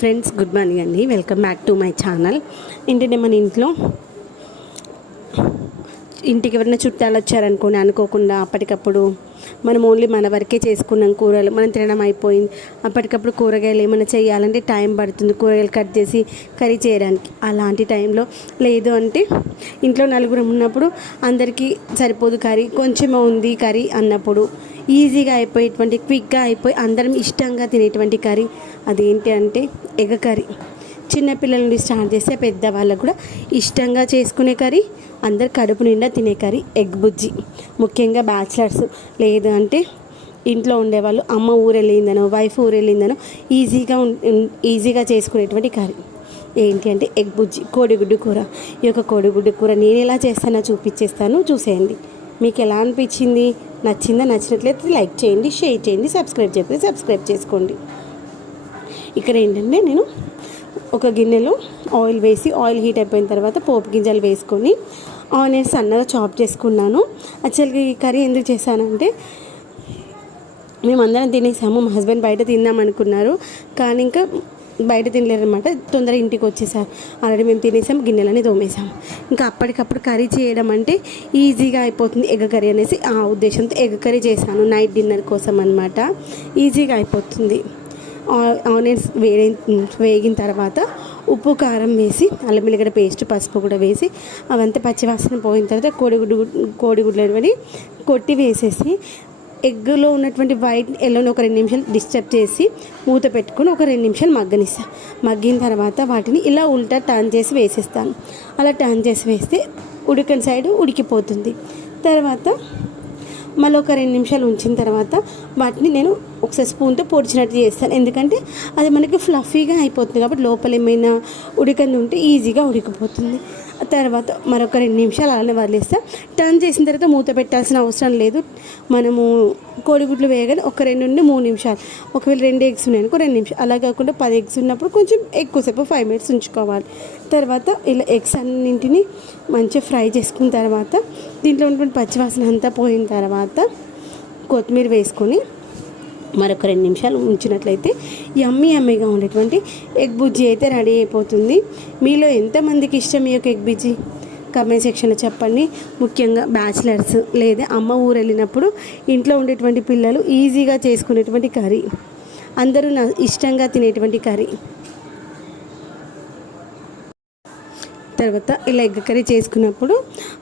Friends good morning అండి. Welcome back to my channel. ఏంటంటే మన ఇంట్లో ఇంటికి ఎవరైనా చుట్టాలు వచ్చారనుకోండి అనుకోకుండా అప్పటికప్పుడు మనం ఓన్లీ మన వరకే చేసుకున్నాం కూరలు మనం తినడం అయిపోయింది. అప్పటికప్పుడు కూరగాయలు ఏమైనా చేయాలంటే టైం పడుతుంది కూరగాయలు కట్ చేసి కర్రీ చేయడానికి. అలాంటి టైంలో లేదు అంటే ఇంట్లో నలుగురం ఉన్నప్పుడు అందరికీ సరిపోదు కర్రీ కొంచెమే ఉంది కర్రీ అన్నప్పుడు ఈజీగా అయిపోయేటువంటి క్విక్గా అయిపోయి అందరం ఇష్టంగా తినేటువంటి కర్రీ. అదేంటి అంటే ఎగ కర్రీ. చిన్నపిల్లల నుండి స్టార్ట్ చేస్తే పెద్దవాళ్ళకు కూడా ఇష్టంగా చేసుకునే కర్రీ అందరు కడుపు నిండా తినే కర్రీ ఎగ్ బుజ్జి. ముఖ్యంగా బ్యాచిలర్స్. లేదు అంటే ఇంట్లో ఉండేవాళ్ళు అమ్మ ఊరెళ్ళిందనో వెళ్ళిందనో వైఫ్ ఊరెళ్ళిందనో వెళ్ళిందనో ఈజీగా ఉం- ఈజీగా చేసుకునేటువంటి కర్రీ. ఏంటి అంటే ఎగ్ బుజ్జి కోడిగుడ్డు కూర. ఈ యొక్క కోడిగుడ్డు కూర నేను ఎలా చేస్తానో చూపించేస్తాను చూసేయండి. మీకు ఎలా అనిపించింది? నచ్చిందా? నచ్చినట్లయితే లైక్ చేయండి షేర్ చేయండి సబ్స్క్రైబ్ చేయండి సబ్స్క్రైబ్ చేసుకోండి. ఇక్కడ ఏంటంటే నేను ఒక గిన్నెలో ఆయిల్ వేసి ఆయిల్ హీట్ అయిపోయిన తర్వాత పోపు గింజలు వేసుకొని ఆనియన్స్ సన్నగా చాప్ చేసుకున్నాను. యాక్చువల్గా ఈ కర్రీ ఎందుకు చేశానంటే మేమందరం తినేసాము మా హస్బెండ్ బయట తిందాం అనుకున్నారు. కానీ ఇంకా బయట తినలేరనమాట తొందరగా ఇంటికి వచ్చేసారు. ఆల్రెడీ మేము తినేసాం గిన్నెలని తోమేసాం. ఇంకా అప్పటికప్పుడు కర్రీ చేయడం అంటే ఈజీగా అయిపోతుంది ఎగ్ కర్రీ అనేసి ఆ ఉద్దేశంతో ఎగ్ కర్రీ చేశాను నైట్ డిన్నర్ కోసం అనమాట ఈజీగా అయిపోతుంది. ఆనియన్స్ వేరే వేగిన తర్వాత ఉప్పు కారం వేసి అల్లం వెల్లిగడ్డ పేస్ట్ పసుపు కూడా వేసి అవంతా పచ్చివాసన పోయిన తర్వాత కోడిగుడ్డు కోడిగుడ్లు అనేవి కొట్టి వేసేసి ఎగ్లో ఉన్నటువంటి వైట్ ఎల్లోని ఒక రెండు నిమిషాలు డిస్టర్బ్ చేసి మూత పెట్టుకొని ఒక రెండు నిమిషాలు మగ్గనిస్తాను మగ్గిన తర్వాత వాటిని ఇలా ఉల్టా టర్న్ చేసి వేసేస్తాను. అలా టర్న్ చేసి వేస్తే ఉడికిన సైడ్ ఉడికిపోతుంది. తర్వాత మళ్ళీ ఒక రెండు నిమిషాలు ఉంచిన తర్వాత వాటిని నేను ఒకసారి స్పూన్తో పొడిచినట్టు చేస్తాను. ఎందుకంటే అది మనకి ఫ్లఫీగా అయిపోతుంది కాబట్టి లోపల ఏమైనా ఉడికంది ఉంటే ఈజీగా ఉడికిపోతుంది. తర్వాత మరొక రెండు నిమిషాలు అలానే వదిలేస్తా. టర్న్ చేసిన తర్వాత మూత పెట్టాల్సిన అవసరం లేదు. మనము కోడిగుడ్లు వేయగానే ఒక రెండు నుండి మూడు నిమిషాలు. ఒకవేళ రెండు ఎగ్స్ ఉన్నాయనుకో రెండు నిమిషాలు. అలా కాకుండా పది ఎగ్స్ ఉన్నప్పుడు కొంచెం ఎక్కువసేపు ఫైవ్ మినిట్స్ ఉంచుకోవాలి. తర్వాత ఇలా ఎగ్స్ అన్నింటినీ మంచిగా ఫ్రై చేసుకున్న తర్వాత దీంట్లో ఉన్నటువంటి పచ్చివాసన అంతా పోయిన తర్వాత కొత్తిమీర వేసుకొని మరొక రెండు నిమిషాలు ఉంచినట్లయితే యమ్మీ యమ్మీగా ఉండేటువంటి ఎగ్ బుజ్జి అయితే రెడీ అయిపోతుంది. మీలో ఎంతమందికి ఇష్టం ఈ యొక్క ఎగ్ బుజ్జి? కమెంట్ సెక్షన్లో చెప్పండి. ముఖ్యంగా బ్యాచిలర్స్ లేదా అమ్మ ఊరు వెళ్ళినప్పుడు ఇంట్లో ఉండేటువంటి పిల్లలు ఈజీగా చేసుకునేటువంటి కర్రీ. అందరూ నా ఇష్టంగా తినేటువంటి కర్రీ. తర్వాత ఇలా ఎగ్ కర్రీ చేసుకున్నప్పుడు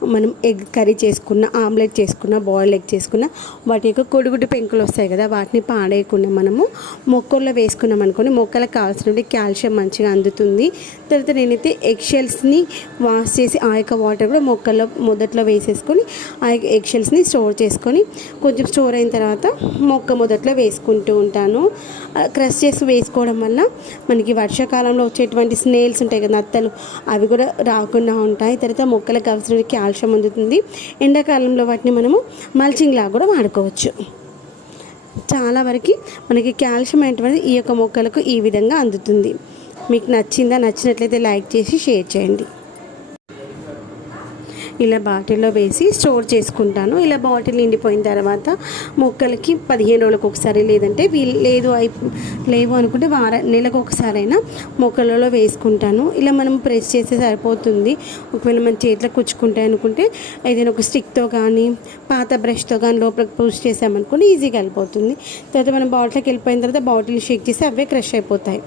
మనం ఎగ్ కర్రీ చేసుకున్న ఆమ్లెట్ చేసుకున్న బాయిల్ ఎగ్ చేసుకున్న వాటి యొక్క కొడుగుడ్డు పెంకులు వస్తాయి కదా వాటిని పాడేయకుండా మనము మొక్కల్లో వేసుకున్నాం అనుకోని మొక్కలకు కావాల్సినటువంటి కాల్షియం మంచిగా అందుతుంది. తర్వాత నేనైతే ఎగ్ షెల్స్ని వాష్ చేసి ఆ యొక్క వాటర్ కూడా మొక్కల్లో మొదట్లో వేసేసుకొని ఆ యొక్క ఎగ్ షెల్స్ని స్టోర్ చేసుకొని కొంచెం స్టోర్ అయిన తర్వాత మొక్క మొదట్లో వేసుకుంటూ ఉంటాను. క్రష్ చేసి వేసుకోవడం వల్ల మనకి వర్షాకాలంలో వచ్చేటువంటి స్నేల్స్ ఉంటాయి కదా నత్తలు అవి కూడా రాకుండా ఉంటాయి. తర్వాత మొక్కలకు అవసరమైన కాల్షియం అందుతుంది. ఎండాకాలంలో వాటిని మనము మల్చింగ్ లాగా కూడా వాడుకోవచ్చు. చాలా వరకు మనకి కాల్షియం అనేటువంటిది ఈ యొక్క మొక్కలకు ఈ విధంగా అందుతుంది. మీకు నచ్చిందా? నచ్చినట్లయితే లైక్ చేసి షేర్ చేయండి. ఇలా బాటిల్లో వేసి స్టోర్ చేసుకుంటాను. ఇలా బాటిల్ నిండిపోయిన తర్వాత మొక్కలకి పదిహేను రోజులకు ఒకసారి లేదంటే వీళ్ళు లేదు అయి లేవు అనుకుంటే వార నెలకు ఒకసారైనా మొక్కలలో వేసుకుంటాను. ఇలా మనం ప్రెస్ చేస్తే సరిపోతుంది. ఒకవేళ మన చేతిలో కుచ్చుకుంటాయి అనుకుంటే ఏదైనా ఒక స్టిక్తో కానీ పాత బ్రష్తో కానీ లోపలికి పూజ చేసామనుకోండి ఈజీగా వెళ్ళిపోతుంది. తర్వాత మనం బాటిల్కి వెళ్ళిపోయిన తర్వాత బాటిల్ షేక్ చేసి అవే క్రష్ అయిపోతాయి.